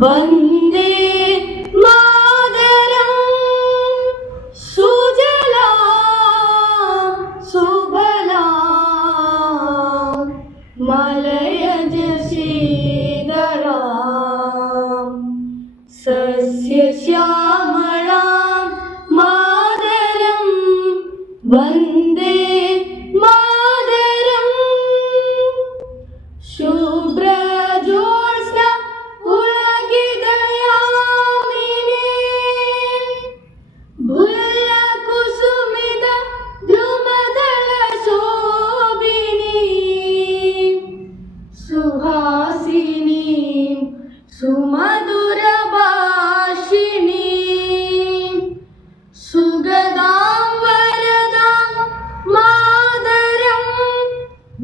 വന്ദേ മാതരം സുജലാം സുഫലാം മലയജ ശീതളാം സസ്യശ്യാമളാം മാതരം വന്ദേ മാതരം ശുഭ്രജോത്സ്ന ഉലകിതയാമിനീ ഭുല്ലകുസുമിത ദ്രുമദള ശോഭിനീ സുഹാസിനീ സുമധുരഭാഷിണീ സുഗദാം വരദാം മാതരം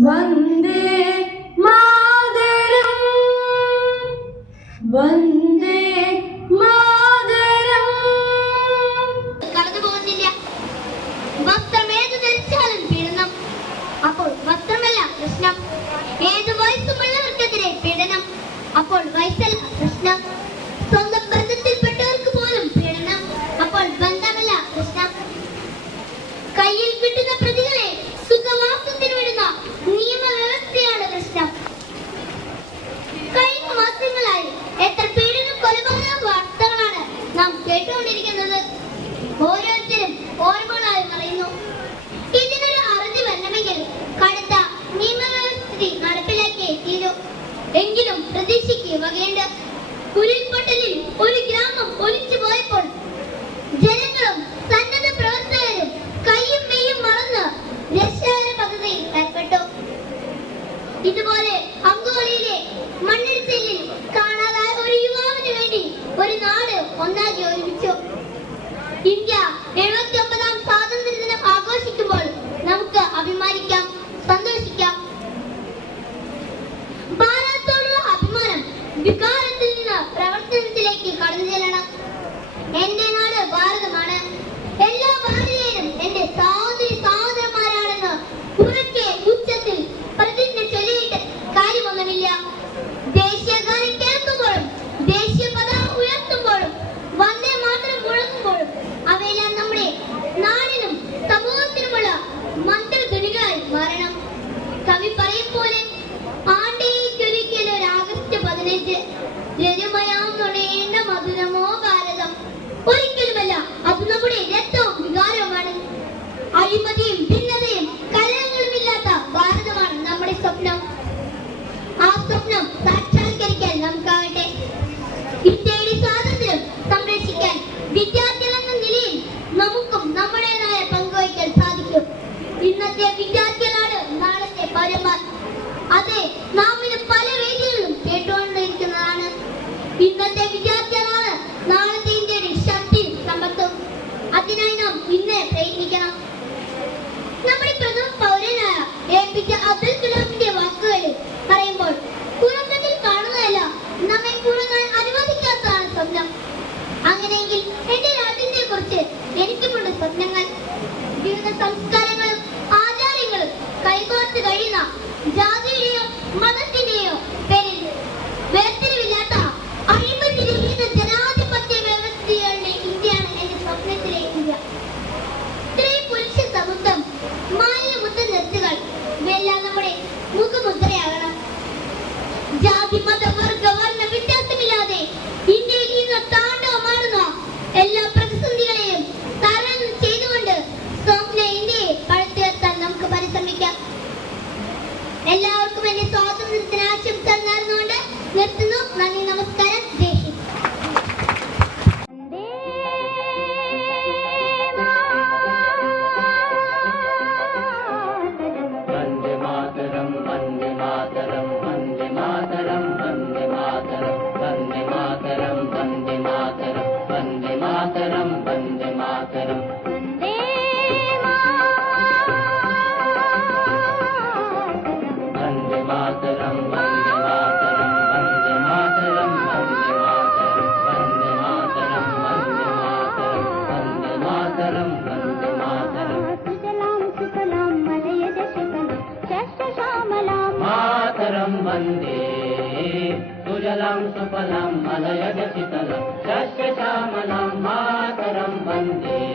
വന്ദേ മാതരം വന്ദേ മാതരം. കടന്നു പോകുന്നില്ല. വസ്ത്രം ഏത് ധരിച്ചാലും പീഡനം. അപ്പോൾ വസ്ത്രമല്ല പ്രശ്നം. ഏത് വയസ്സുമുള്ളവർക്കെതിരെ പീഡനം. അപ്പോൾ വയസ്സല്ല പ്രശ്നം. സ്വന്തം ബന്ധത്തിൽപ്പെട്ടവർക്ക് പോലും പീഡനം. അപ്പോൾ ബന്ധമല്ല പ്രശ്നം. കയ്യിൽ കിട്ടുന്ന പ്രതികളെ സുഖവാസത്തിന് വിടുന്ന നിയമവ്യവസ്ഥയാണ് പ്രശ്നം. കഴിഞ്ഞ മാസങ്ങളായി എത്ര പീഡനം കൊലപാതക വാർത്തകളാണ് നാം കേട്ടുകൊണ്ടിരിക്കുന്നത്. ഓരോരുത്തരും ഓർമ്മകളായി മറയുന്നു. ഇതിനൊരു അറുതി വരണമെങ്കിൽ കടുത്ത നിയമവ്യവസ്ഥ നടപ്പിലാക്കിയേ തീരൂ. എങ്കിലും പ്രതീക്ഷയ്ക്ക് വകയുണ്ട്. ഉരുൾപൊട്ടലിൽ ഒരു ഗ്രാമം ഒലിച്ചു പോയപ്പോൾ ജനങ്ങളും സന്നദ്ധ പ്രവർത്തകരും കയ്യും മെയ്യും മറന്ന് രക്ഷാകര പദ്ധതിയിൽ ഏർപ്പെട്ടു. ഇതുപോലെ അങ്കോളയിലെ മണ്ണിടിച്ചിലിൽ കാണാതായ ഒരു യുവാവിന് വേണ്ടി ഒരു നാട് ഒന്നാകെ ഒരുമിച്ചു. ഇന്ത്യ 79ാം സ്വാതന്ത്ര്യ ദിനം ആഘോഷിക്കുമ്പോൾ നമുക്ക് അഭിമാനിക്കാം, സന്തോഷിക്കാം. ഭാരതത്തോടുള്ള അഭിമാനം വികാരത്തിൽ നിന്ന് പ്രവർത്തനത്തിലേക്ക് കടന്നു ചെല്ലണം. എന്റെ നാട് ഭാരതമാണ്. എല്ലാ ഭാരതീയരും എന്റെ സഹോദരി സഹോദരന്മാരാണെന്ന് ഉറക്കെ ഉച്ചത്തിൽ പ്രതിജ്ഞ ചൊല്ലിയിട്ട് കാര്യമൊന്നുമില്ല. ദേശീയ ഗാനം കേൾക്കുമ്പോഴും ദേശീയ പതാക ഉയർത്തുമ്പോഴും വന്ദേ മാതരം മുഴങ്ങുമ്പോഴും അവയെല്ലാം നമ്മുടെ നാടിനും സമൂഹത്തിനുമുള്ള മന്ത്രധ്വനികളായി മാറണം. കവി പറയും പോലെ ആണ്ടേക്കൊരിക്കൽ ഒരു ആഗസ്റ്റ് 15 രജമയാം നുണയേണ്ട മധുരമോ ഭാരതം. ഒരിക്കലുമല്ല, അത് നമ്മുടെ രക്തവും വികാരവുമാണ്. അഴിമതിയും ഭിന്നതയും കലഹങ്ങളുമില്ലാത്ത ഭാരതമാണ് നമ്മുടെ സ്വപ്നം. ആ സ്വപ്നം സാക്ഷാത്കരിക്കാൻ നമുക്കാവട്ടെ. ഇന്ത്യയുടെ സ്വാതന്ത്ര്യം സംരക്ഷിക്കാൻ വിദ്യാർത്ഥികൾ എന്ന നിലയിൽ നമുക്കും നമ്മുടേതായ പങ്കുവയ്ക്കാൻ സാധിക്കും. ഇന്നത്തെ വിദ്യാർത്ഥികളാണ് നാളത്തെ പൗരന്മാർ. അതെ, നാം ഇത് പല വേദികളിലും കേട്ടുകൊണ്ടിരിക്കുന്നതാണ്. सुजलां सुफलां मलयज शीतलं सस्यश्यामलां मातरं वन्दे